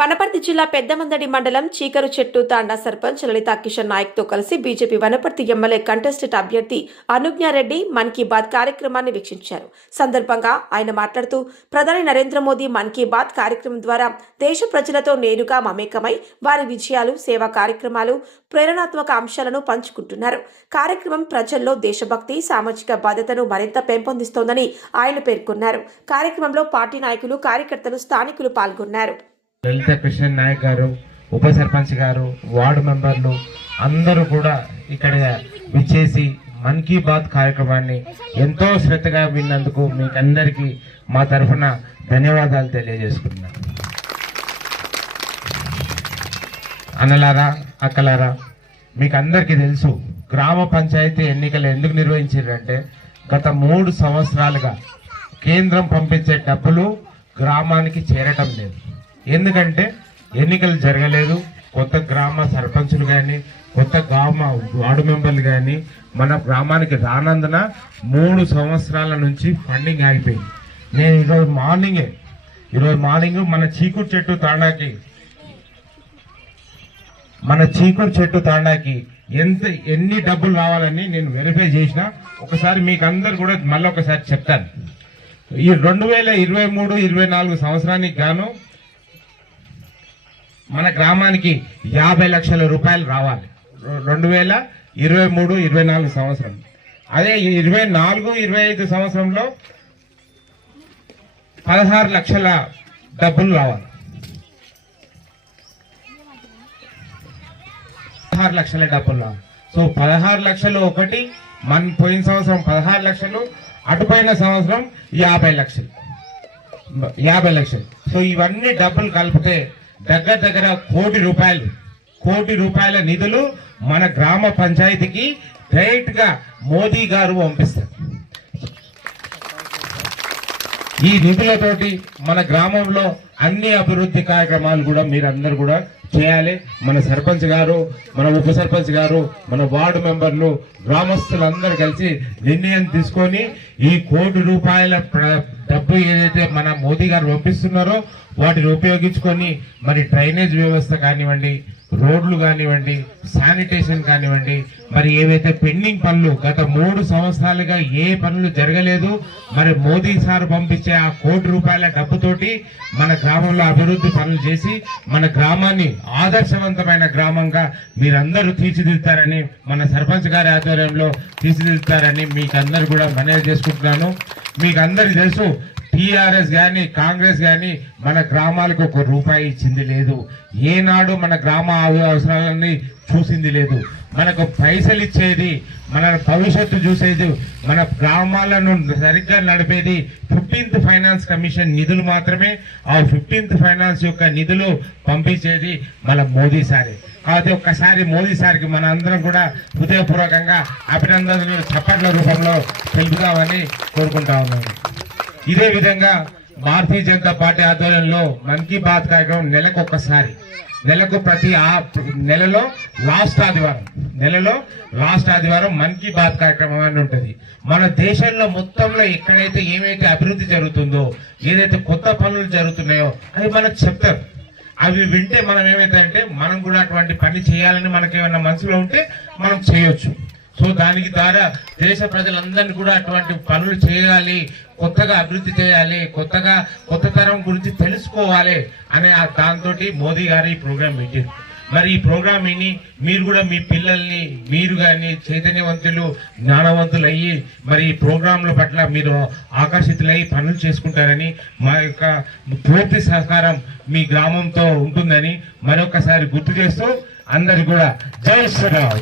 వనపర్తి జిల్లా పెద్దమందడి మండలం చీకరు చెట్టు తాండా సర్పంచ్ లలితా కిషన్ నాయక్ తో కలిసి బీజేపీ వనపర్తి ఎమ్మెల్యే కంటెస్టెడ్ అభ్యర్థి అనుజ్ఞారెడ్డి మన్ కీ బాత్ కార్యక్రమాన్ని వీక్షించారు. సందర్భంగా ఆయన మాట్లాడుతూ ప్రధాని నరేంద్ర మోదీ మన్ కీ బాత్ కార్యక్రమం ద్వారా దేశ ప్రజలతో నేరుగా మమేకమై వారి విజయాలు, సేవా కార్యక్రమాలు, ప్రేరణాత్మక అంశాలను పంచుకుంటున్నారు. కార్యక్రమం ప్రజల్లో దేశభక్తి, సామాజిక బాధ్యతను మరింత పెంపొందిస్తోందని ఆయన పేర్కొన్నారు. కార్యక్రమంలో పార్టీ నాయకులు, కార్యకర్తలు, స్థానికులు పాల్గొన్నారు. లలిత కృష్ణన్ నాయక్ గారు, ఉప సర్పంచ్ గారు, వార్డు మెంబర్లు అందరూ కూడా ఇక్కడ విచ్చేసి మన్ కీ బాత్ కార్యక్రమాన్ని ఎంతో శ్రద్ధగా విన్నందుకు మీకు అందరికీ మా తరఫున ధన్యవాదాలు తెలియజేసుకుంటున్నాను. అన్నలారా, అక్కలారా, మీకు అందరికీ తెలుసు గ్రామ పంచాయతీ ఎన్నికలు ఎందుకు నిర్వహించారంటే గత 3 సంవత్సరాలుగా కేంద్రం పంపించే డబ్బులు గ్రామానికి చేరటం లేదు. ఎందుకంటే ఎన్నికలు జరగలేదు. కొత్త గ్రామ సర్పంచులు కానీ, కొత్త గ్రామ వార్డు మెంబర్లు కానీ మన గ్రామానికి రానందున 3 సంవత్సరాల నుంచి ఫండింగ్ ఆగిపోయింది. నేను ఈరోజు మార్నింగ్ మన చీకూరు చెట్టు తాండాకి ఎన్ని డబ్బులు రావాలని నేను వెరిఫై చేసిన. ఒకసారి మీకు అందరు కూడా మళ్ళీ ఒకసారి చెప్తాను. ఈ 2023-24 సంవత్సరానికి గాను మన గ్రామానికి 50 లక్షల రూపాయలు రావాలి 2023-24 సంవత్సరం. అదే 24-25 సంవత్సరంలో 16 లక్షల డబ్బులు రావాలి. 16 లక్షల డబ్బులు రావాలి. సో 16 లక్షలు ఒకటి, మన పోయిన సంవత్సరం 16 లక్షలు, అటుపోయిన సంవత్సరం 50 లక్షలు. సో ఇవన్నీ డబ్బులు కలిపితే దగ్గర కోటి రూపాయల నిధులు మన గ్రామ పంచాయతీకి డైరెక్ట్ గా మోదీ గారు పంపిస్తారు. ఈ నిధులతోటి మన గ్రామంలో అన్ని అభివృద్ధి కార్యక్రమాలు కూడా మీరందరూ కూడా చేయాలి. మన సర్పంచ్ గారు, మన ఉప సర్పంచ్ గారు, మన వార్డు మెంబర్లు, గ్రామస్తులందరూ కలిసి నిర్ణయం తీసుకొని ఈ కోటి రూపాయల డబ్బు ఏదైతే మన మోదీ గారు పంపిస్తున్నారో వాటిని ఉపయోగించుకొని మరి డ్రైనేజ్ వ్యవస్థ కానివ్వండి, రోడ్లు కానివ్వండి, శానిటేషన్ కానివ్వండి, మరి ఏవైతే పెండింగ్ పనులు గత 3 సంవత్సరాలుగా ఏ పనులు జరగలేదు, మరి మోదీ సార్ పంపించే ఆ కోటి రూపాయల డబ్బుతోటి మన గ్రామంలో అభివృద్ధి పనులు చేసి మన గ్రామాన్ని ఆదర్శవంతమైన గ్రామంగా మీరందరూ తీర్చిదిద్దుతారని, మన సర్పంచ్ గారి ఆధ్వర్యంలో తీర్చిదిద్దుతారని మీకు అందరు కూడా మనవి చేసుకుంటున్నాను. మీకు అందరికి తెలుసు టీఆర్ఎస్ గాని, కాంగ్రెస్ గాని మన గ్రామాలకు 1 రూపాయి ఇచ్చింది లేదు. ఏనాడు మన గ్రామ అవసరాలని చూసింది లేదు. మనకు పైసలు ఇచ్చేది, మన భవిష్యత్తు చూసేది, మన గ్రామాలను సరిగ్గా నడిపేది 15th ఫైనాన్స్ కమిషన్ నిధులు మాత్రమే. ఆ 15th ఫైనాన్స్ యొక్క నిధులు పంపించేది మన మోదీ సారే. కాబట్టి ఒక్కసారి మోదీ సార్కి మన అందరం కూడా హృదయపూర్వకంగా అభినందనలు చప్పట్ల రూపంలో తెలుపుదామని కోరుకుంటా ఉన్నాను. ఇదే విధంగా భారతీయ జనతా పార్టీ ఆధ్వర్యంలో మన్ కీ బాత్ కార్యక్రమం నెలకు ప్రతి నెలలో లాస్ట్ ఆదివారం మన్ కీ బాత్ కార్యక్రమం అని ఉంటుంది. మన దేశంలో మొత్తంలో ఎక్కడైతే ఏమైతే అభివృద్ధి జరుగుతుందో, ఏదైతే కొత్త పనులు జరుగుతున్నాయో అవి మనకు చెప్తారు. అవి వింటే మనం ఏమైతే మనం కూడా అటువంటి పని చేయాలని మనకేమైనా మనసులో ఉంటే మనం చేయొచ్చు. సో దానికి ద్వారా దేశ ప్రజలందరినీ కూడా అటువంటి పనులు చేయాలి, కొత్తగా అభివృద్ధి చేయాలి, కొత్త తరం గురించి తెలుసుకోవాలి అనే దాంతో మోదీ గారు ఈ ప్రోగ్రాం పెట్టారు. మరి ఈ ప్రోగ్రాం విని మీరు కూడా మీ పిల్లల్ని మీరు కానీ చైతన్యవంతులు, జ్ఞానవంతులు అయ్యి మరి ఈ ప్రోగ్రాంల పట్ల మీరు ఆకర్షితులయ్యి పనులు చేసుకుంటారని, మా యొక్క పూర్తి సహకారం మీ గ్రామంతో ఉంటుందని మరొకసారి గుర్తు చేస్తూ అందరు కూడా జై శ్రీరామ్.